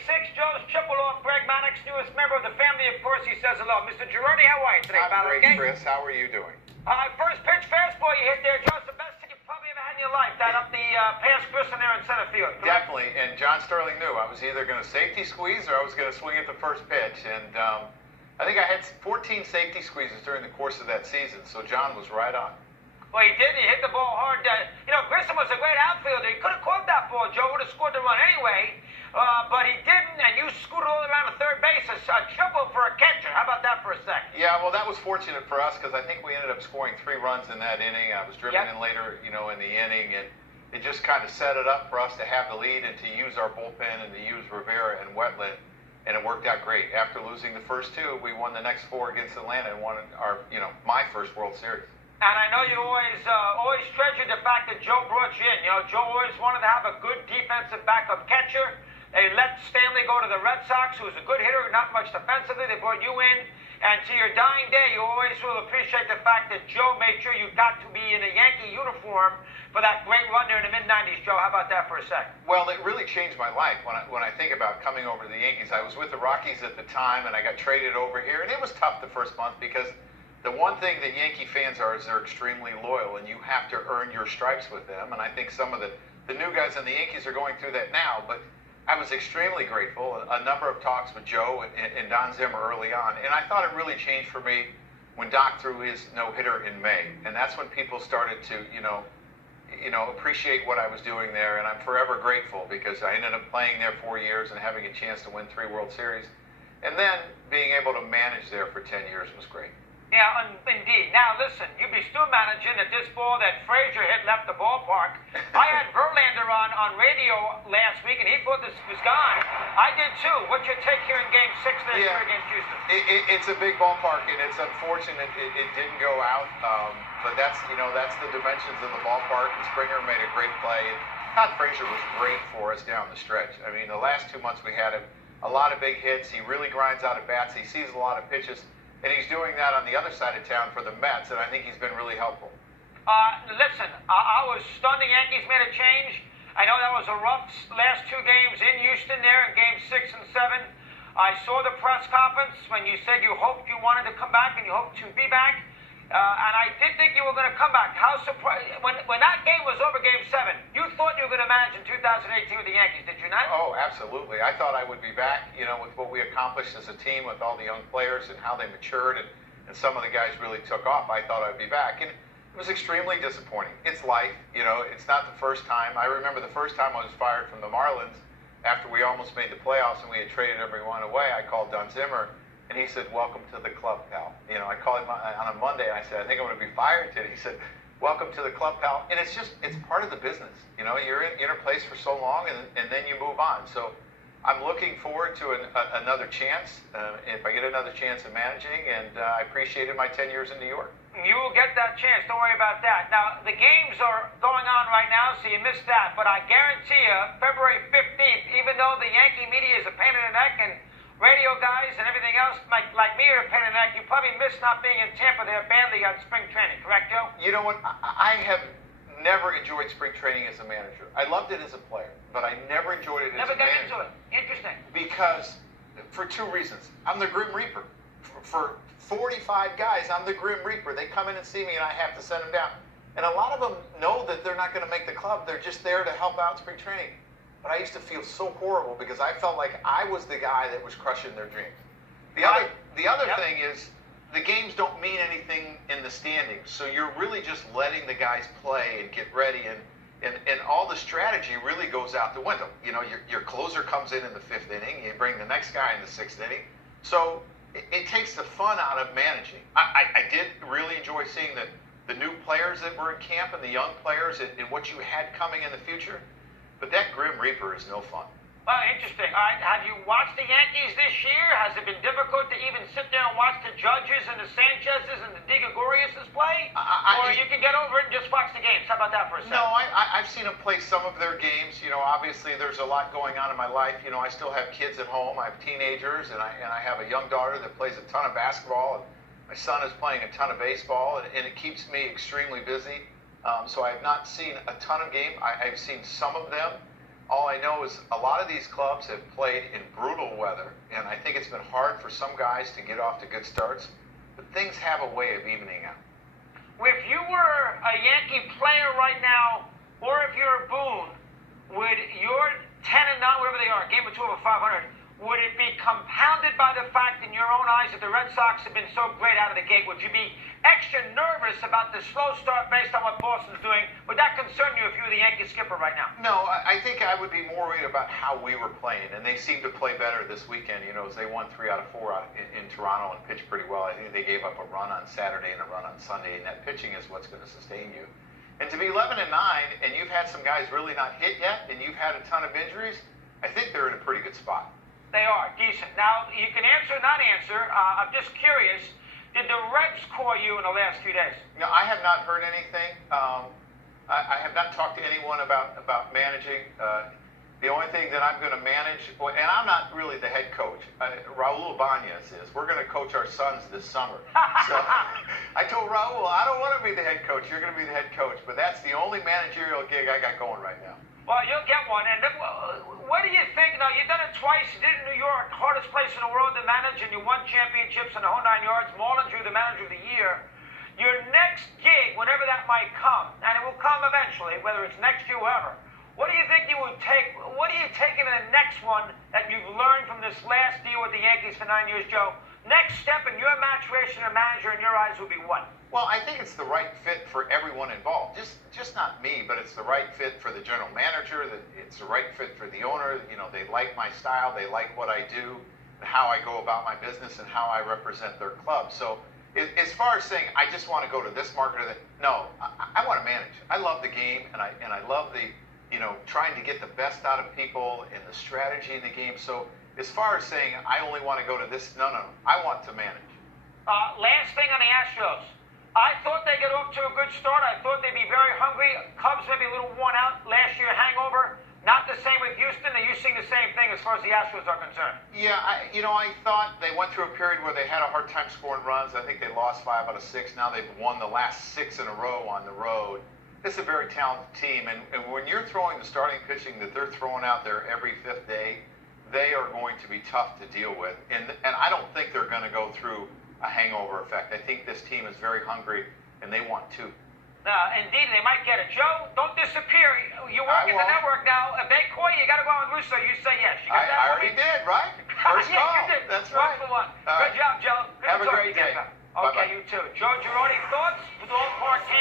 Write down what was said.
76. Joe's triple off Greg Maddox, newest member of the family. Of course, he says hello. Mr. Girardi, how are you today, I'm great, okay? Chris. How are you doing? First pitch fastball you hit there, Joe. It's the best thing you probably ever had in your life. That up the past Grissom there in center field. Correct? Definitely. And John Sterling knew I was either going to safety squeeze or I was going to swing at the first pitch. And I think I had 14 safety squeezes during the course of that season. So John was right on. Well, he did. He hit the ball hard. Grissom was a great outfielder. He could have caught that ball. Joe would have scored the run anyway. But he didn't, and you scooted all around the third base. A triple for a catcher. How about that for a second? Yeah, well, that was fortunate for us because I think we ended up scoring 3 runs in that inning. I was driven in later, in the inning, and it just kind of set it up for us to have the lead and to use our bullpen and to use Rivera and Wetland, and it worked out great. After losing the first 2, we won the next 4 against Atlanta and won our, my first World Series. And I know you always treasured the fact that Joe brought you in. Joe always wanted to have a good defensive backup catcher. They let Stanley go to the Red Sox, who was a good hitter, not much defensively. They brought you in. And to your dying day, you always will appreciate the fact that Joe made sure you got to be in a Yankee uniform for that great run there in the mid-'90s. Joe, how about that for a second? Well, it really changed my life when I think about coming over to the Yankees. I was with the Rockies at the time, and I got traded over here. And it was tough the first month because the one thing that Yankee fans are is they're extremely loyal, and you have to earn your stripes with them. And I think some of the new guys on the Yankees are going through that now. But I was extremely grateful. A number of talks with Joe and Don Zimmer early on. And I thought it really changed for me when Doc threw his no-hitter in May. And that's when people started to, appreciate what I was doing there. And I'm forever grateful because I ended up playing there 4 years and having a chance to win 3 World Series. And then being able to manage there for 10 years was great. Yeah, indeed. Now, listen, you'd be still managing that this ball that Frazier hit left the ballpark. I had Verlander on radio last week, and he thought this was gone. I did, too. What's your take here in Game 6 this year against Houston? It's a big ballpark, and it's unfortunate it didn't go out. But that's the dimensions of the ballpark. And Springer made a great play. And Todd Frazier was great for us down the stretch. I mean, the last 2 months we had him, a lot of big hits. He really grinds out at bats. He sees a lot of pitches. And he's doing that on the other side of town for the Mets, and I think he's been really helpful. Listen, I was stunned the Yankees made a change. I know that was a rough last 2 games in Houston there in Game 6 and 7. I saw the press conference when you said you hoped you wanted to come back and you hoped to be back. And I did think you were going to come back. How surprised when that game was over, Game 7, you thought you were going to manage in 2018 with the Yankees, did you not? Oh, absolutely. I thought I would be back, with what we accomplished as a team, with all the young players and how they matured, and some of the guys really took off. I thought I'd be back. And it was extremely disappointing. It's life. It's not the first time. I remember the first time I was fired from the Marlins after we almost made the playoffs and we had traded everyone away. I called Don Zimmer. And he said, "Welcome to the club, pal." I called him on a Monday, and I said, "I think I'm going to be fired today." He said, "Welcome to the club, pal." And it's part of the business. You're in a place for so long, and then you move on. So I'm looking forward to another chance, if I get another chance of managing, and I appreciated my 10 years in New York. You will get that chance. Don't worry about that. Now, the games are going on right now, so you missed that. But I guarantee you, February 15th, even though the Yankee media is a pain in the neck and radio guys and everything else like me are a pain in the neck, you probably missed not being in Tampa there badly on spring training. Correct, Joe? You know what? I have never enjoyed spring training as a manager. I loved it as a player, but I never enjoyed it as a manager. Never got into it. Interesting. Because, for 2 reasons. I'm the Grim Reaper. For 45 guys, I'm the Grim Reaper. They come in and see me, and I have to send them down. And a lot of them know that they're not going to make the club. They're just there to help out spring training. But I used to feel so horrible because I felt like I was the guy that was crushing their dreams. The other thing is the games don't mean anything in the standings. So you're really just letting the guys play and get ready, and all the strategy really goes out the window. Your closer comes in the 5th inning, you bring the next guy in the 6th inning. So it takes the fun out of managing. I did really enjoy seeing the new players that were in camp and the young players and what you had coming in the future. But that Grim Reaper is no fun. Interesting. All right, have you watched the Yankees this year? Has it been difficult to even sit there and watch the Judges and the Sanchez's and the DeGregorius's play? Or you can get over it and just watch the games? How about that for a second? No, I've seen them play some of their games. Obviously there's a lot going on in my life. I still have kids at home. I have teenagers, and I have a young daughter that plays a ton of basketball. And my son is playing a ton of baseball, and it keeps me extremely busy. So I have not seen a ton of games. I've seen some of them All I know is a lot of these clubs have played in brutal weather, and I think it's been hard for some guys to get off to good starts, but things have a way of evening out. If you were a Yankee player right now, or if you're a Boone, would your 10-9, wherever they are, game of 2 over 500, would it be compounded by the fact in your own eyes that the Red Sox have been so great out of the gate? Would you be extra nervous about the slow start based on what Boston's doing? Would that concern you if you were the Yankee skipper right now? No, I think I would be more worried about how we were playing, and they seemed to play better this weekend. As they won 3 out of 4 in Toronto and pitched pretty well. I think they gave up a run on Saturday and a run on Sunday, and that pitching is what's going to sustain you. And to be 11-9, and you've had some guys really not hit yet, and you've had a ton of injuries, I think they're in a pretty good spot. They are decent. Now, you can answer or not answer. I'm just curious. Did the Reds call you in the last few days? No, I have not heard anything. I have not talked to anyone about managing. The only thing that I'm going to manage, and I'm not really the head coach. Raul Ibanez is. We're going to coach our sons this summer. So I told Raul, I don't want to be the head coach. You're going to be the head coach. But that's the only managerial gig I got going right now. Well, you'll get one. And what do you think? Now, you've done it twice. You did it in New York, hardest place in the world to manage, and you won championships in the whole 9 yards. Marlins, you're the manager of the year. Your next gig, whenever that might come, and it will come eventually, whether it's next year or ever, what do you think you would take? What are you taking in the next one that you've learned from this last deal with the Yankees for 9 years, Joe? Next step in your maturation as manager in your eyes would be what? Well, I think it's the right fit for everyone involved. Just not me, but it's the right fit for the general manager. It's the right fit for the owner. They like my style. They like what I do and how I go about my business and how I represent their club. So as far as saying, I just want to go to this market or that, no, I want to manage. I love the game, and I love the, trying to get the best out of people and the strategy in the game. So as far as saying, I only want to go to this, no. I want to manage. Last thing on the Astros. I thought they'd get off to a good start. I thought they'd be very hungry. Cubs maybe a little worn out last year, hangover. Not the same with Houston. Are you seeing the same thing as far as the Astros are concerned? Yeah, I thought they went through a period where they had a hard time scoring runs. I think they lost 5 out of 6. Now they've won the last 6 in a row on the road. It's a very talented team, and when you're throwing the starting pitching that they're throwing out there every 5th day, they are going to be tough to deal with. And I don't think they're going to go through a hangover effect. I think this team is very hungry, and they want to. Indeed, they might get it. Joe, don't disappear. You work at the network now. If they call you, you got to go on with Russo. You say yes. You got that? I already did, right? First yes, call. You did. That's right. 1 for 1. Good job, Joe. Good Have a great day. Okay, you too. Joe Girardi, thoughts? With all parts.